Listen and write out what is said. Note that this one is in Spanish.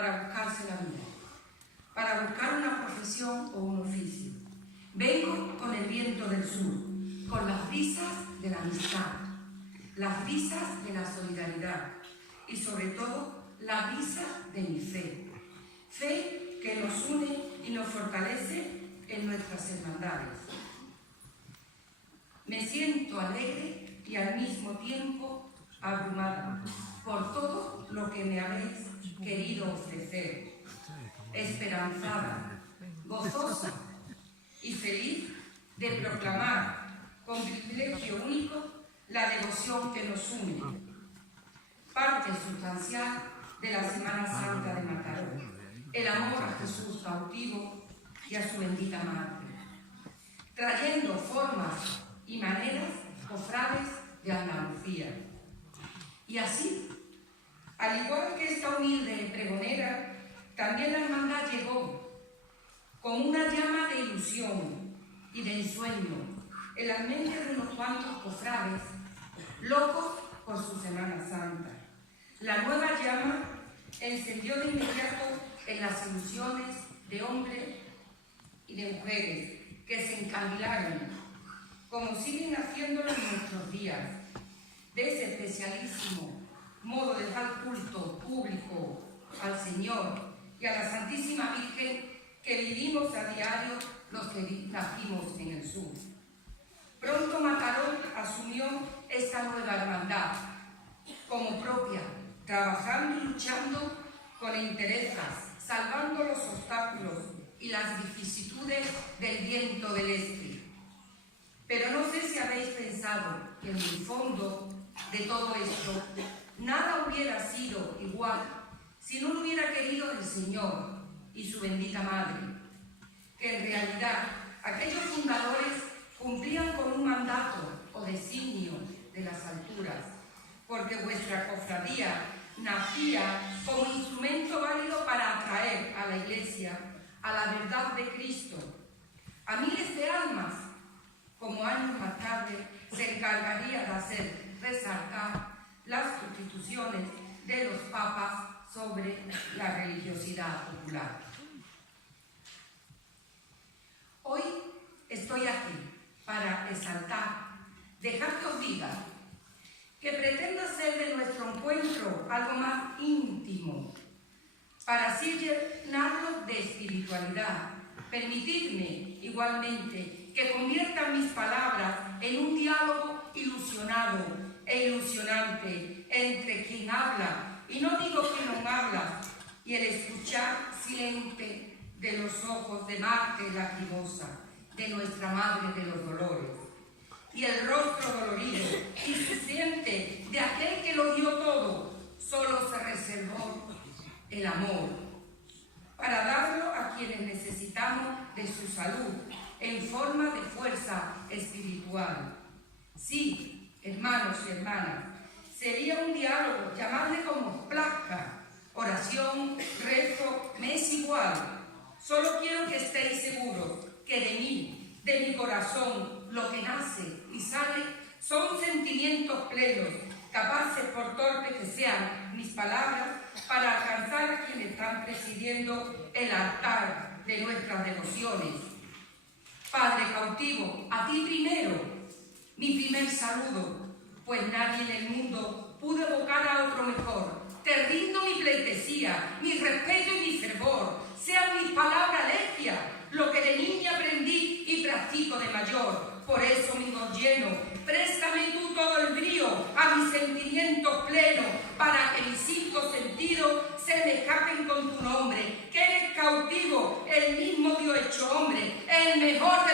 para buscarse la vida, para buscar una profesión o un oficio. Vengo con el viento del sur, con las brisas de la amistad, las brisas de la solidaridad y sobre todo la brisa de mi fe. Fe que nos une y nos fortalece en nuestras hermandades. Me siento alegre y al mismo tiempo abrumada por todo lo que me habéis querido ofrecer, esperanzada, gozosa y feliz de proclamar con privilegio único la devoción que nos une, parte sustancial de la Semana Santa de Mataró, el amor a Jesús cautivo y a su bendita madre, trayendo formas y maneras cofrades de Andalucía. Y así, al igual que esta humilde pregonera, también la hermandad llegó con una llama de ilusión y de ensueño en las mentes de unos cuantos cofrades, locos por su Semana Santa. La nueva llama encendió de inmediato en las ilusiones de hombres y de mujeres que se encandilaron, como siguen haciéndolo en nuestros días, de ese especialísimo modo de dar culto público al Señor y a la Santísima Virgen que vivimos a diario los que nacimos en el sur. Pronto Mataró asumió esta nueva hermandad como propia, trabajando y luchando con enterezas, salvando los obstáculos y las vicisitudes del viento del este. Pero no sé si habéis pensado que en el fondo de todo esto nada hubiera sido igual si no lo hubiera querido el Señor y su bendita Madre, que en realidad aquellos fundadores cumplían con un mandato o designio de las alturas, porque vuestra cofradía nacía como instrumento válido para atraer a la Iglesia a la verdad de Cristo, a miles de almas, como años más tarde se encargaría de hacer resaltar las constituciones de los papas sobre la religiosidad popular. Hoy estoy aquí para exaltar, dejar que os diga que pretendo hacer de nuestro encuentro algo más íntimo, para así llenarlo de espiritualidad. Permitidme igualmente que convierta mis palabras en un diálogo ilusionado e ilusionante entre quien habla, y no digo quien no habla, y el escuchar silente de los ojos de Marte lacrimosa, de nuestra Madre de los Dolores, y el rostro dolorido y suficiente de aquel que lo dio todo, solo se reservó el amor, para darlo a quienes necesitamos de su salud, en forma de fuerza espiritual. Sí, hermanos y hermanas, sería un diálogo, llamadle como plazca, oración, rezo, me es igual. Solo quiero que estéis seguros que de mí, de mi corazón, lo que nace y sale son sentimientos plenos, capaces, por torpes que sean mis palabras, para alcanzar a quienes están presidiendo el altar de nuestras devociones. Padre cautivo, a ti primero, mi primer saludo, pues nadie en el mundo pudo evocar a otro mejor. Te rindo mi pleitesía, mi respeto y mi fervor, sean mis palabras legia, lo que de niña aprendí y practico de mayor. Por eso mi voz lleno, préstame tú todo el brío a mis sentimientos plenos, para que mis 5 sentidos se me escapen con tu nombre, que eres cautivo, el mismo Dios hecho hombre, el mejor de